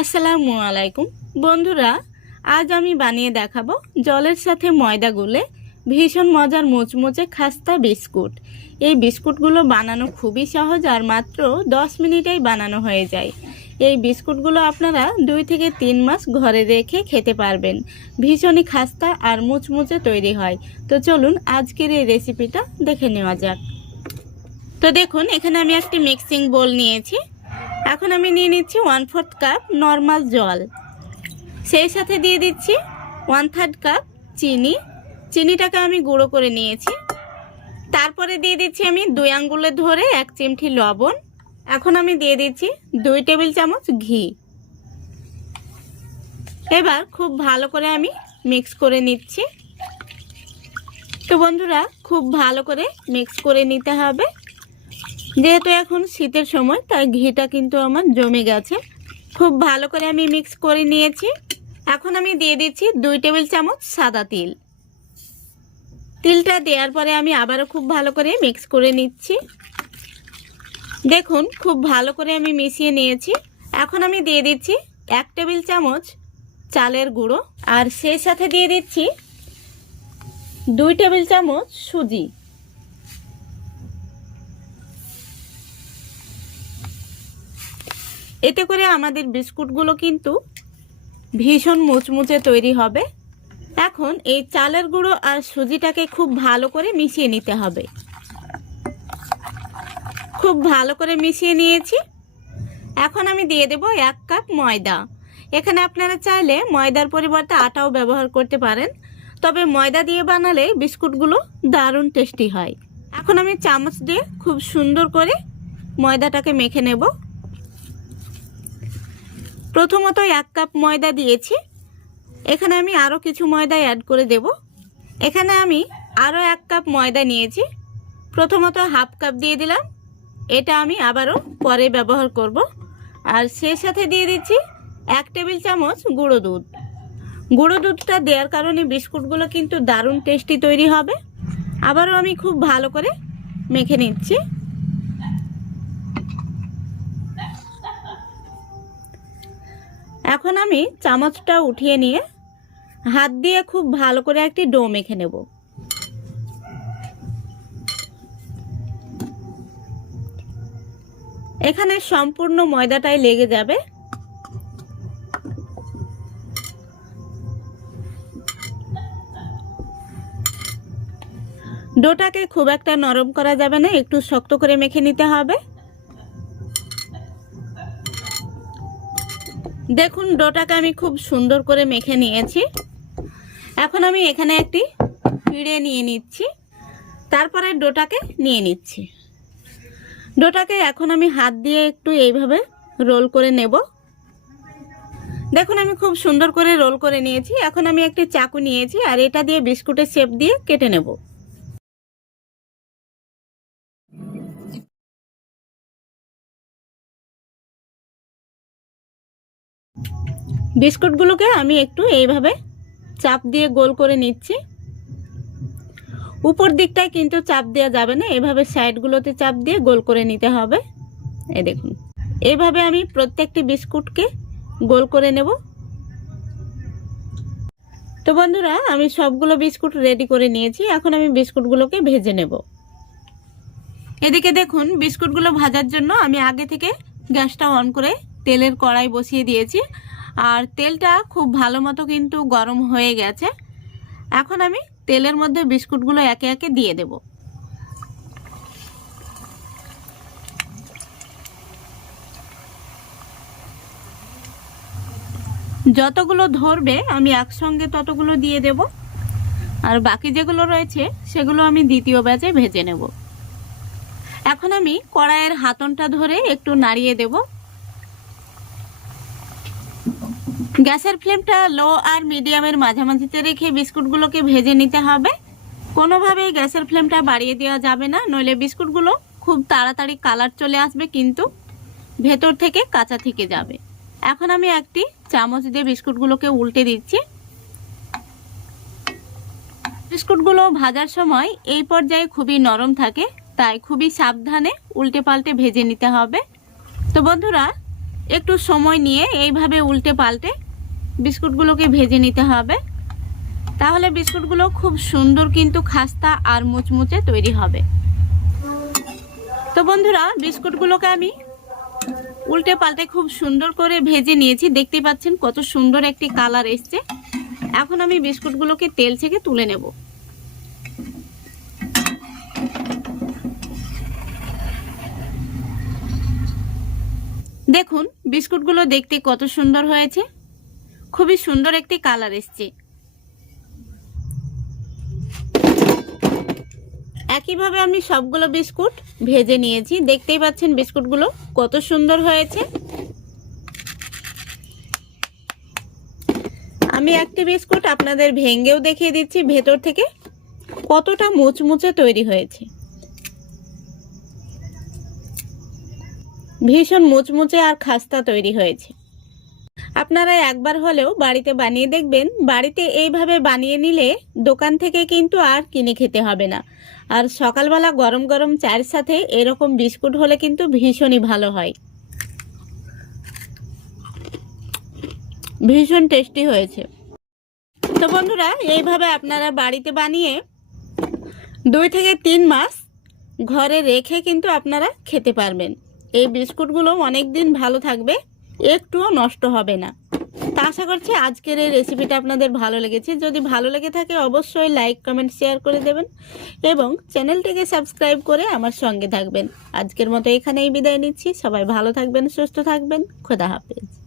আসসালামু আলাইকুম বন্ধুরা, আজ আমি বানিয়ে দেখাবো জলের সাথে ময়দা গুলে ভীষণ মজার মুচমুচে খাস্তা বিস্কুট। এই বিস্কুটগুলো বানানো খুবই সহজ আর মাত্র 10 মিনিটেই বানানো হয়ে যায়। এই বিস্কুটগুলো আপনারা 2 থেকে 3 মাস ঘরে রেখে খেতে পারবেন। ভীষণই খাস্তা আর মুচমুচে তৈরি হয়। তো চলুন আজকের এই রেসিপিটা দেখে নেওয়া যাক। তো দেখুন, এখানে আমি একটি মিক্সিং বোল নিয়েছি। এখন আমি নিয়ে নিচ্ছি 1/4 কাপ নর্মাল জল, সেই সাথে দিয়ে দিচ্ছি 1/3 কাপ চিনি। চিনিটাকে আমি গুঁড়ো করে নিয়েছি। তারপরে দিয়ে দিচ্ছি আমি 2 আঙ্গুলে ধরে 1 চিমটি লবণ। এখন আমি দিয়ে দিচ্ছি 2 টেবিল চামচ ঘি। এবার খুব ভালো করে আমি মিক্স করে নিচ্ছি। তো বন্ধুরা, খুব ভালো করে মিক্স করে নিতে হবে। যেহেতু এখন শীতের সময়, তাই ঘিটা কিন্তু আমার জমে গেছে। খুব ভালো করে আমি মিক্স করে নিয়েছি। এখন আমি দিয়ে দিচ্ছি 2 টেবিল চামচ সাদা তিল। তিলটা দেওয়ার পরে আমি আবারও খুব ভালো করে মিক্স করে নিচ্ছি। দেখুন, খুব ভালো করে আমি মিশিয়ে নিয়েছি। এখন আমি দিয়ে দিচ্ছি 1 টেবিল চামচ চালের গুঁড়ো, আর সেই সাথে দিয়ে দিচ্ছি 2 টেবিল চামচ সুজি। এতে করে আমাদের বিস্কুটগুলো কিন্তু ভীষণ মুচমুচে তৈরি হবে। এখন এই চালের গুঁড়ো আর সুজিটাকে খুব ভালো করে মিশিয়ে নিতে হবে। খুব ভালো করে মিশিয়ে নিয়েছি। এখন আমি দিয়ে দেব 1 কাপ ময়দা। এখানে আপনারা চাইলে ময়দার পরিবর্তে আটাও ব্যবহার করতে পারেন, তবে ময়দা দিয়ে বানালে বিস্কুটগুলো দারুণ টেস্টি হয়। এখন আমি চামচ দিয়ে খুব সুন্দর করে ময়দাটাকে মেখে নেব। প্রথমত 1 কাপ ময়দা দিয়েছি, এখানে আমি আরও কিছু ময়দা অ্যাড করে দেব। এখানে আমি আরও 1 কাপ ময়দা নিয়েছি। প্রথমত 1/2 কাপ দিয়ে দিলাম, এটা আমি আবারও পরে ব্যবহার করব। আর সেই সাথে দিয়ে দিচ্ছি 1 টেবিল চামচ গুঁড়ো দুধ। গুঁড়ো দুধটা দেওয়ার কারণে বিস্কুটগুলো কিন্তু দারুণ টেস্টি তৈরি হবে। আবারও আমি খুব ভালো করে মেখে নিচ্ছি। এখন আমি চামচটা উঠিয়ে নিয়ে হাত দিয়ে খুব ভালো করে একটি ডো মেখে নেব। এখানে সম্পূর্ণ ময়দাটাই লেগে যাবে। ডোটাকে খুব একটা নরম করা যাবে না, একটু শক্ত করে মেখে নিতে হবে। দেখুন, ডোটাকে আমি খুব সুন্দর করে মেখে নিয়েছি। এখন আমি এখানে একটি পিঁড়ে নিয়ে নিচ্ছি, তারপরে ডোটাকে নিয়ে নিচ্ছি। ডোটাকে এখন আমি হাত দিয়ে একটু এইভাবে রোল করে নেব। দেখুন, আমি খুব সুন্দর করে রোল করে নিয়েছি। এখন আমি একটি চাকু নিয়েছি, আর এটা দিয়ে বিস্কুটের শেপ দিয়ে কেটে নেব। বিস্কুটগুলোকে আমি একটু এইভাবে চাপ দিয়ে গোল করে নিচ্ছি। উপর দিকটায় কিন্তু চাপ দেওয়া যাবে না, এভাবে সাইডগুলোতে চাপ দিয়ে গোল করে নিতে হবে। এই দেখুন, এইভাবে আমি প্রত্যেকটি বিস্কুটকে গোল করে নেব। তো বন্ধুরা, আমি সবগুলো বিস্কুট রেডি করে নিয়েছি। এখন আমি বিস্কুটগুলোকে ভেজে নেব। এদিকে দেখুন, বিস্কুটগুলো ভাজার জন্য আমি আগে থেকে গ্যাসটা অন করে তেলের কড়াই বসিয়ে দিয়েছি, আর তেলটা খুব ভালো মতো কিন্তু গরম হয়ে গেছে। এখন আমি তেলের মধ্যে বিস্কুটগুলো একে একে দিয়ে দেব। যতগুলো ধরবে আমি একসঙ্গে ততগুলো দিয়ে দেব, আর বাকি যেগুলো রয়েছে সেগুলো আমি দ্বিতীয় ব্যাচে ভেজে নেব। এখন আমি কড়াইয়ের হাতনটা ধরে একটু নাড়িয়ে দেব। গ্যাসের ফ্লেমটা লো আর মিডিয়ামের মাঝামাঝিতে রেখে বিস্কুটগুলোকে ভেজে নিতে হবে। কোনোভাবেই গ্যাসের ফ্লেমটা বাড়িয়ে দেওয়া যাবে না, নইলে বিস্কুটগুলো খুব তাড়াতাড়ি কালার চলে আসবে, কিন্তু ভেতর থেকে কাঁচা থেকে যাবে। এখন আমি একটি চামচ দিয়ে বিস্কুটগুলোকে উল্টে দিচ্ছি। বিস্কুটগুলো ভাজার সময় এই পর্যায়ে খুবই নরম থাকে, তাই খুবই সাবধানে উল্টে পাল্টে ভেজে নিতে হবে। তো বন্ধুরা, একটু সময় নিয়ে এইভাবে উল্টে পাল্টে বিস্কুটগুলোকে ভেজে নিতে হবে, তাহলে বিস্কুটগুলো খুব সুন্দর কিন্তু খাস্তা আর মুচমুচে তৈরি হবে। তো বন্ধুরা, বিস্কুটগুলোকে আমি উল্টে পাল্টে খুব সুন্দর করে ভেজে নিয়েছি। দেখতে পাচ্ছেন কত সুন্দর একটি কালার এসছে। এখন আমি বিস্কুটগুলোকে তেল থেকে তুলে নেব। দেখুন বিস্কুটগুলো দেখতে কত সুন্দর হয়েছে, খুবই সুন্দর একটি কালার এসছে। একইভাবে আমি সবগুলো বিস্কুট ভেজে নিয়েছি। দেখতেই পাচ্ছেন বিস্কুটগুলো কত সুন্দর হয়েছে। আমি একটি বিস্কুট আপনাদের ভেঙেও দেখিয়ে দিচ্ছি ভেতর থেকে কতটা মুচমুচে তৈরি হয়েছে। ভীষণ মুচমুচে আর খাস্তা তৈরি হয়েছে। আপনারা একবার হলেও বাড়িতে বানিয়ে দেখবেন। বাড়িতে এইভাবে বানিয়ে নিলে দোকান থেকে কিন্তু আর কিনে খেতে হবে না। আর সকালবেলা গরম গরম চায়ের সাথে এরকম বিস্কুট হলে কিন্তু ভীষণই ভালো হয়। ভীষণ টেস্টি হয়েছে। তো বন্ধুরা, এইভাবে আপনারা বাড়িতে বানিয়ে 2 থেকে 3 মাস ঘরে রেখে কিন্তু আপনারা খেতে পারবেন। এই বিস্কুটগুলো অনেক দিন ভালো থাকবে, একটুও নষ্ট হবে না। তা আশা করছি আজকের এই রেসিপিটা আপনাদের ভালো লেগেছে। যদি ভালো লেগে থাকে অবশ্যই লাইক, কমেন্ট, শেয়ার করে দেবেন এবং চ্যানেলটিকে সাবস্ক্রাইব করে আমার সঙ্গে থাকবেন। আজকের মতো এখানেই বিদায় নিচ্ছি। সবাই ভালো থাকবেন, সুস্থ থাকবেন। খোদা হাফেজ।